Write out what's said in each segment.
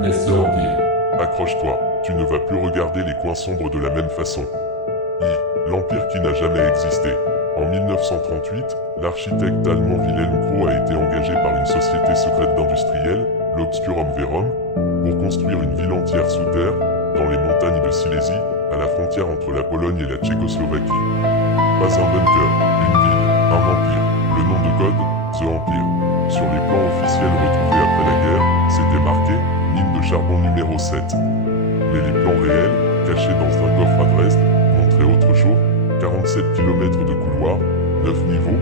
Darkness de Empire. Accroche-toi, tu ne vas plus regarder les coins sombres de la même façon. L'Empire qui n'a jamais existé. En 1938, l'architecte allemand Wilhelm Krauss a été engagé par une société secrète d'industriels, l'Obscurum Verum, pour construire une ville entière sous terre, dans les montagnes de Silésie, à la frontière entre la Pologne et la Tchécoslovaquie. Pas un bunker, une ville, un empire. Le nom de code, The Empire. Sur les plans officiels retrouvés après la guerre, c'était marqué « Mine de charbon numéro 7 ». Mais les plans réels, cachés dans un coffre à Dresde, montraient autre chose. 47 km de couloirs, 9 niveaux,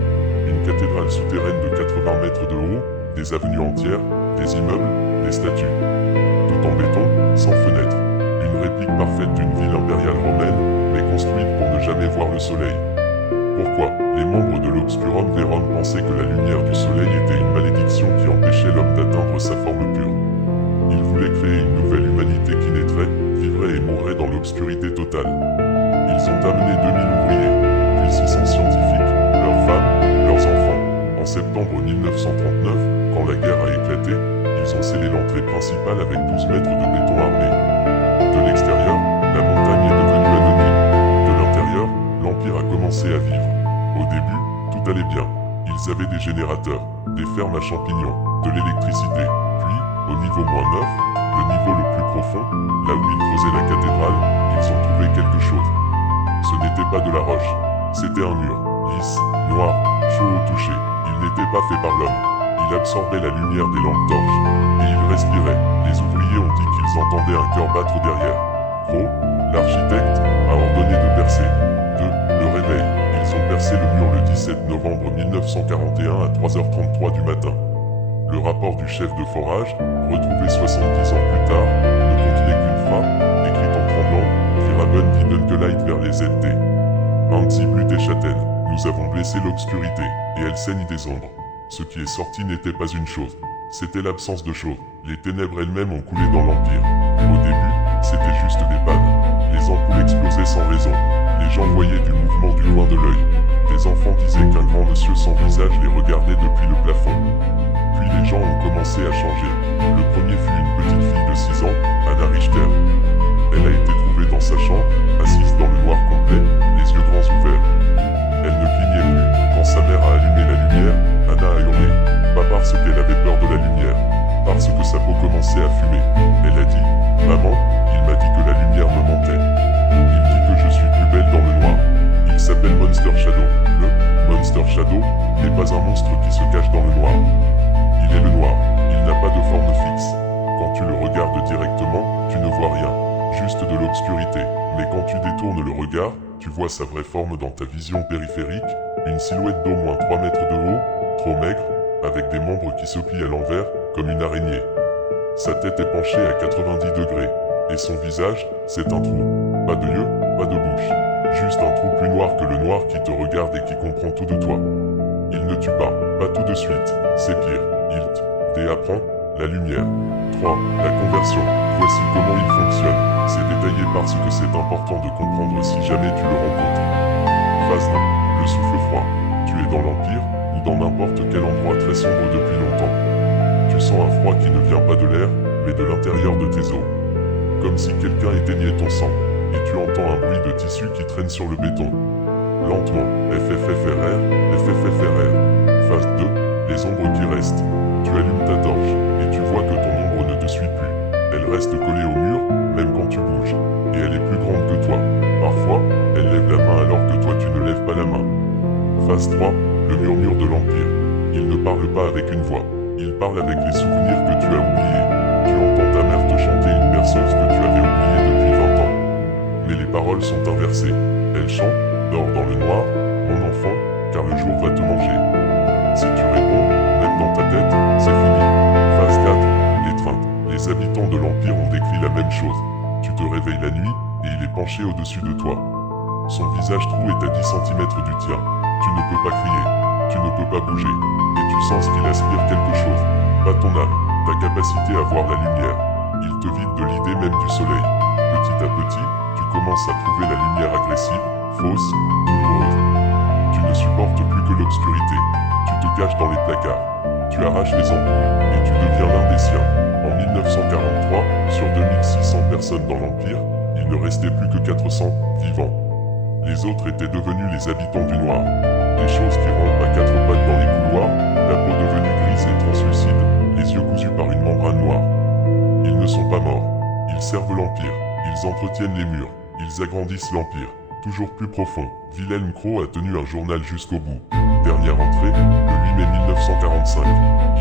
une cathédrale souterraine de 80 mètres de haut, des avenues entières, des immeubles, des statues. Tout en béton, sans fenêtres. Une réplique parfaite d'une ville impériale romaine, mais construite pour ne jamais voir le soleil. Pourquoi les membres de l'Obscurum Verum pensaient que la lumière du soleil était une malédiction qui empêchait l'homme d'atteindre sa forme pure. Ils voulaient créer une nouvelle humanité qui naîtrait, vivrait et mourrait dans l'obscurité totale. Ils ont amené 2000 ouvriers, puis 600 scientifiques, leurs femmes, leurs enfants. En septembre 1939, quand la guerre a éclaté, ils ont scellé l'entrée principale avec 12 mètres de béton armé. De l'extérieur, la montagne est devenue anonyme. De l'intérieur, l'Empire a commencé à vivre. Au début, tout allait bien. Ils avaient des générateurs, des fermes à champignons, de l'électricité. Puis, au niveau -9, le niveau le plus profond, là où ils creusaient la cathédrale, ils ont trouvé quelque chose. Ce n'était pas de la roche, c'était un mur, lisse, noir, chaud au toucher. Il n'était pas fait par l'homme. Il absorbait la lumière des lampes torches. Et il respirait. Les ouvriers ont dit qu'ils entendaient un cœur battre derrière. Krauss, l'architecte, a ordonné de percer. Le réveil. Ils ont percé le mur le 17 novembre 1941 à 3h33 du matin. Le rapport du chef de forage, retrouvé 70 ans plus tard, ne contenait qu'une phrase, écrite en tremblant, Viraben die Dunkelheit vers les ZT. Anti Blut et Châtaine, nous avons blessé l'obscurité, et elle saigne des ombres. Ce qui est sorti n'était pas une chose, c'était l'absence de chose. Les ténèbres elles-mêmes ont coulé dans l'Empire. Au début, c'était juste des pannes. Les ampoules explosaient sans raison. Les gens voyaient du mouvement du coin de l'œil. Des enfants disaient qu'un grand monsieur sans visage les regardait depuis le plafond. Puis les gens ont commencé à changer. Le premier fut une petite fille de 6 ans, Anna Richter. Elle a été trouvée dans sa chambre, assise dans le noir complet, les yeux grands ouverts. Elle ne clignait plus. Quand sa mère a allumé la lumière, Anna a hurlé. Pas parce qu'elle avait peur de la lumière, parce que sa peau commençait à fumer. Elle a dit « Maman, il m'a dit que la lumière me mentait. Il dit que je suis plus belle dans le noir. Il s'appelle Monster Shadow. Le Monster Shadow n'est pas un monstre qui se cache dans le noir. Il est le noir. Il n'a pas de forme fixe. Quand tu le regardes directement, tu ne vois rien. Juste de l'obscurité. Mais quand tu détournes le regard, tu vois sa vraie forme dans ta vision périphérique, une silhouette d'au moins 3 mètres de haut, trop maigre, avec des membres qui se plient à l'envers, comme une araignée. Sa tête est penchée à 90 degrés, et son visage, c'est un trou. Pas de yeux, pas de bouche. Juste un trou plus noir que le noir qui te regarde et qui comprend tout de toi. Il ne tue pas tout de suite, c'est pire. Il t'apprend la lumière. 3. La conversion. Voici comment il fonctionne. C'est détaillé parce que c'est important de comprendre si jamais tu le rencontres. Phase 1. Le souffle froid. Tu es dans l'Empire, ou dans n'importe quel endroit très sombre depuis longtemps. Tu sens un froid qui ne vient pas de l'air, mais de l'intérieur de tes os. Comme si quelqu'un éteignait ton sang, et tu entends un bruit de tissu qui traîne sur le béton. Lentement, FFFRR, FFFRR. Phase 2. Les ombres qui restent. Tu allumes ta torche, et tu vois que ton ombre ne te suit plus. Elle reste collée au mur, même quand tu bouges, et elle est plus grande que toi. Parfois, elle lève la main alors que toi tu ne lèves pas la main. Phase 3. Le murmure de l'Empire. Il ne parle pas avec une voix, il parle avec les souvenirs que tu as oubliés. Tu entends ta mère te chanter une berceuse que tu avais oubliée depuis 20 ans. Mais les paroles sont inversées. Elle chante, dors dans le noir, mon enfant, car le jour va te manger. Si tu réponds, même dans ta tête, c'est fini. Phase 4. L'étreinte. Les habitants de l'Empire ont décrit la même chose. Tu te réveilles la nuit, et il est penché au-dessus de toi. Son visage trou est à 10 cm du tien. Tu ne peux pas crier, tu ne peux pas bouger, et tu sens qu'il aspire quelque chose. Pas ton âme, ta capacité à voir la lumière. Il te vide de l'idée même du soleil. Petit à petit, tu commences à trouver la lumière agressive, fausse, douloureuse. Tu ne supportes plus que l'obscurité. Tu te caches dans les placards. Tu arraches les ampoules, et tu deviens l'un des siens. En 1943, sur 2600 personnes dans l'Empire, il ne restait plus que 400 vivants. Les autres étaient devenus les habitants du noir. Des choses qui rampent à quatre pattes dans les couloirs, la peau devenue grise et translucide, les yeux cousus par une membrane noire. Ils ne sont pas morts. Ils servent l'Empire. Ils entretiennent les murs. Ils agrandissent l'Empire. Toujours plus profond. Wilhelm Krau a tenu un journal jusqu'au bout. Dernière entrée, le 8 mai 1945.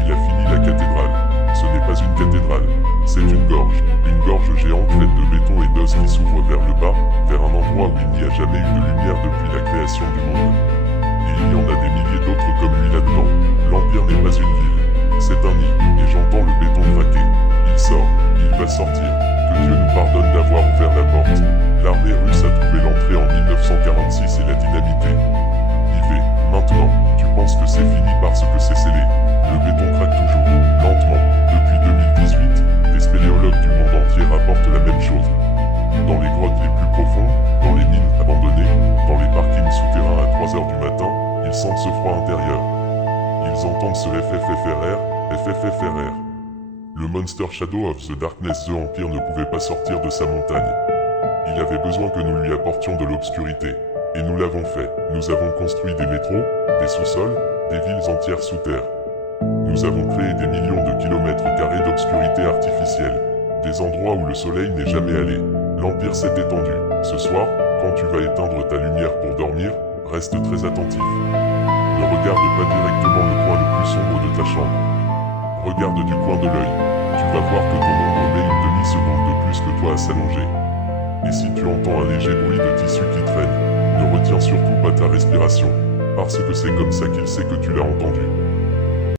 Il a fini la cathédrale. Ce n'est pas une cathédrale, c'est une gorge géante faite de béton et d'os qui s'ouvre vers le bas, vers un endroit où il n'y a jamais eu de lumière depuis la création du monde. Et il y en a des milliers d'autres comme lui là-dedans. L'Empire n'est pas une ville, c'est un nid, et j'entends le béton craquer. Il sort, il va sortir. Que Dieu nous pardonne d'avoir ouvert la porte. L'armée russe a trouvé l'entrée en 1946 et l'a dynamité. Yves, maintenant, tu penses que c'est fini parce que c'est scellé. Le béton craque toujours, lentement. Depuis 2018, des spéléologues du monde entier rapportent la même chose. Dans les grottes les plus profondes, dans les mines abandonnées, dans les parkings souterrains à 3 heures du matin, ils sentent ce froid intérieur. Ils entendent ce FFFRR. Le Monster Shadow of the Darkness The Empire ne pouvait pas sortir de sa montagne. Il avait besoin que nous lui apportions de l'obscurité. Et nous l'avons fait. Nous avons construit des métros, des sous-sols, des villes entières sous terre. Nous avons créé des millions de kilomètres carrés d'obscurité artificielle. Des endroits où le soleil n'est jamais allé. L'Empire s'est étendu. Ce soir, quand tu vas éteindre ta lumière pour dormir, reste très attentif. Ne regarde pas directement le coin le plus sombre de ta chambre. Regarde du coin de l'œil. Tu vas voir que ton ombre met une demi-seconde de plus que toi à s'allonger. Et si tu entends un léger bruit de tissu qui traîne, ne retiens surtout pas ta respiration, parce que c'est comme ça qu'il sait que tu l'as entendu.